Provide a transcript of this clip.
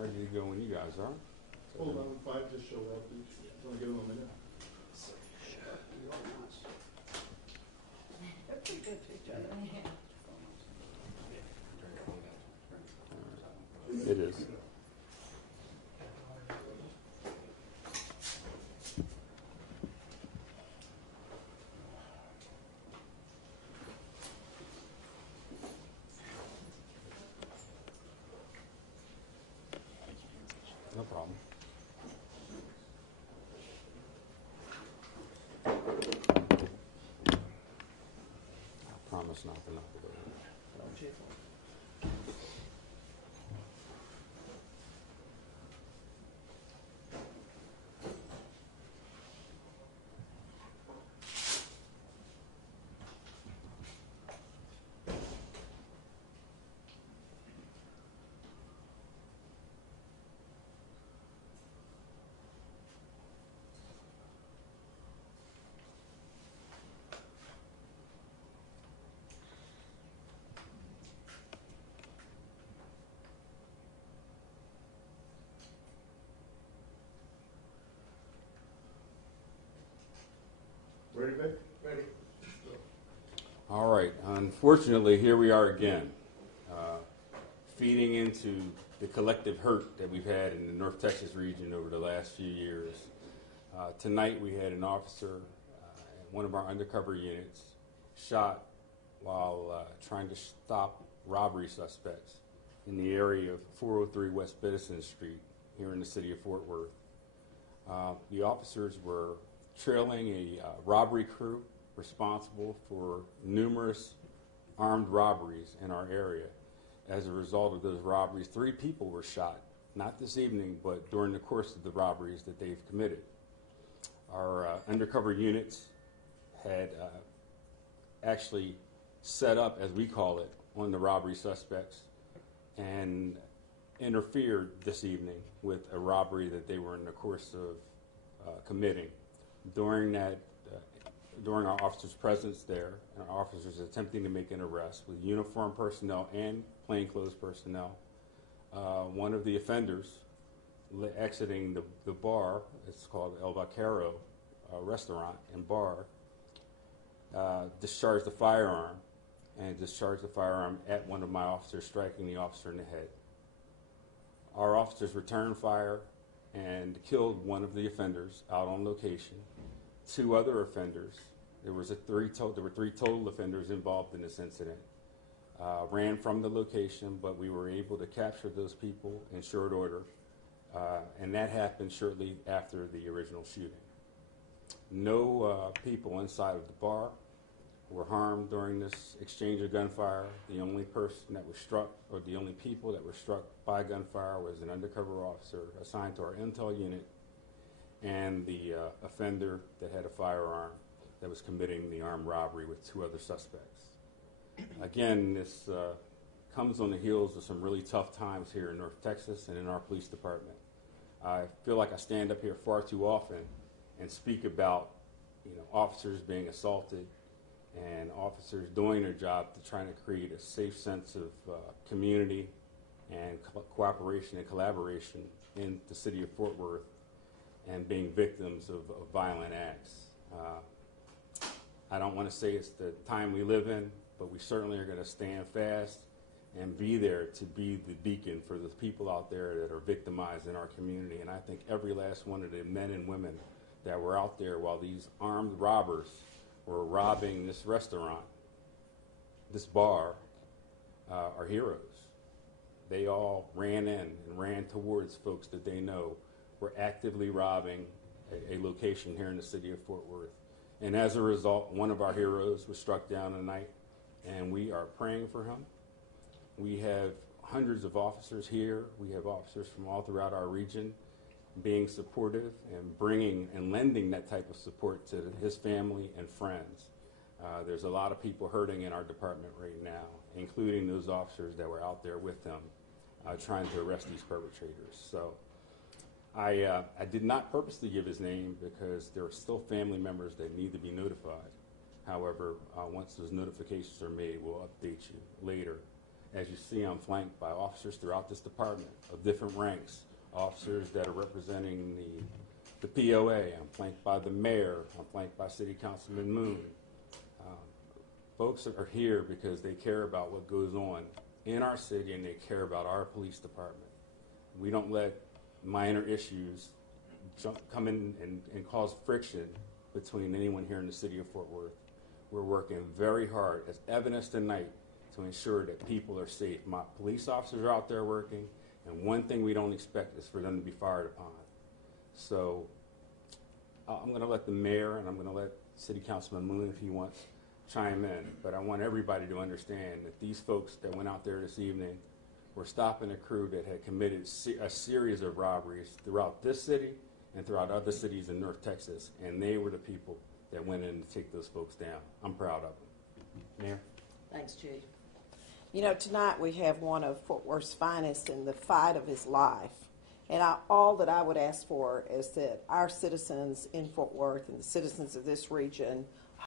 ready to go when you guys are. Hold on, 5 just showed up. Want to give them a minute? It is. No problem. I promise not to knock it over. Ready, Vic? Ready. All right. Unfortunately, here we are again, feeding into the collective hurt that we've had in the North Texas region over the last few years. Tonight, we had an officer in one of our undercover units shot while trying to stop robbery suspects in the area of 403 West Bedison Street here in the city of Fort Worth. The officers were trailing a robbery crew responsible for numerous armed robberies in our area. As a result of those robberies, 3 people were shot, not this evening, but during the course of the robberies that they've committed. Our undercover units had actually set up, as we call it, on the robbery suspects and interfered this evening with a robbery that they were in the course of committing. During our officers' presence there, our officers attempting to make an arrest with uniformed personnel and plainclothes personnel, one of the offenders exiting the bar, it's called El Vaquero restaurant and bar, discharged a firearm at one of my officers, striking the officer in the head. Our officers returned fire and killed one of the offenders out on location. 2 other offenders, there were 3 total offenders involved in this incident, ran from the location, but we were able to capture those people in short order, and that happened shortly after the original shooting. No people inside of the bar were harmed during this exchange of gunfire. The only person that was struck, or the only people that were struck by gunfire, was an undercover officer assigned to our intel unit and the offender that had a firearm that was committing the armed robbery with 2 other suspects. Again, this comes on the heels of some really tough times here in North Texas and in our police department. I feel like I stand up here far too often and speak about, officers being assaulted and officers doing their job to try to create a safe sense of community and cooperation and collaboration in the city of Fort Worth, and being victims of violent acts. I don't want to say it's the time we live in, but we certainly are going to stand fast and be there to be the beacon for the people out there that are victimized in our community. And I think every last one of the men and women that were out there while these armed robbers were robbing this restaurant, this bar, are heroes. They all ran in and ran towards folks that they know were actively robbing a location here in the city of Fort Worth. And as a result, one of our heroes was struck down tonight, and we are praying for him. We have hundreds of officers here. We have officers from all throughout our region being supportive and bringing and lending that type of support to his family and friends. There's a lot of people hurting in our department right now, including those officers that were out there with them trying to arrest these perpetrators. So I did not purposely give his name because there are still family members that need to be notified. However, once those notifications are made, we'll update you later. As you see, I'm flanked by officers throughout this department of different ranks, officers that are representing the POA. I'm flanked by the mayor. I'm flanked by City Councilman Moon. Folks are here because they care about what goes on in our city and they care about our police department. We don't let minor issues come in and cause friction between anyone here in the city of Fort Worth. We're working very hard, as evidenced tonight, to ensure that people are safe. My police officers are out there working, and one thing we don't expect is for them to be fired upon. So I'm going to let the mayor and I'm going to let City Councilman Moon, if he wants, chime in. But I want everybody to understand that these folks that went out there this evening were stopping a crew that had committed a series of robberies throughout this city and throughout other cities in North Texas, and they were the people that went in to take those folks down. I'm proud of them. Mayor? Thanks, Chief. You know, tonight we have one of Fort Worth's finest in the fight of his life. And all that I would ask for is that our citizens in Fort Worth and the citizens of this region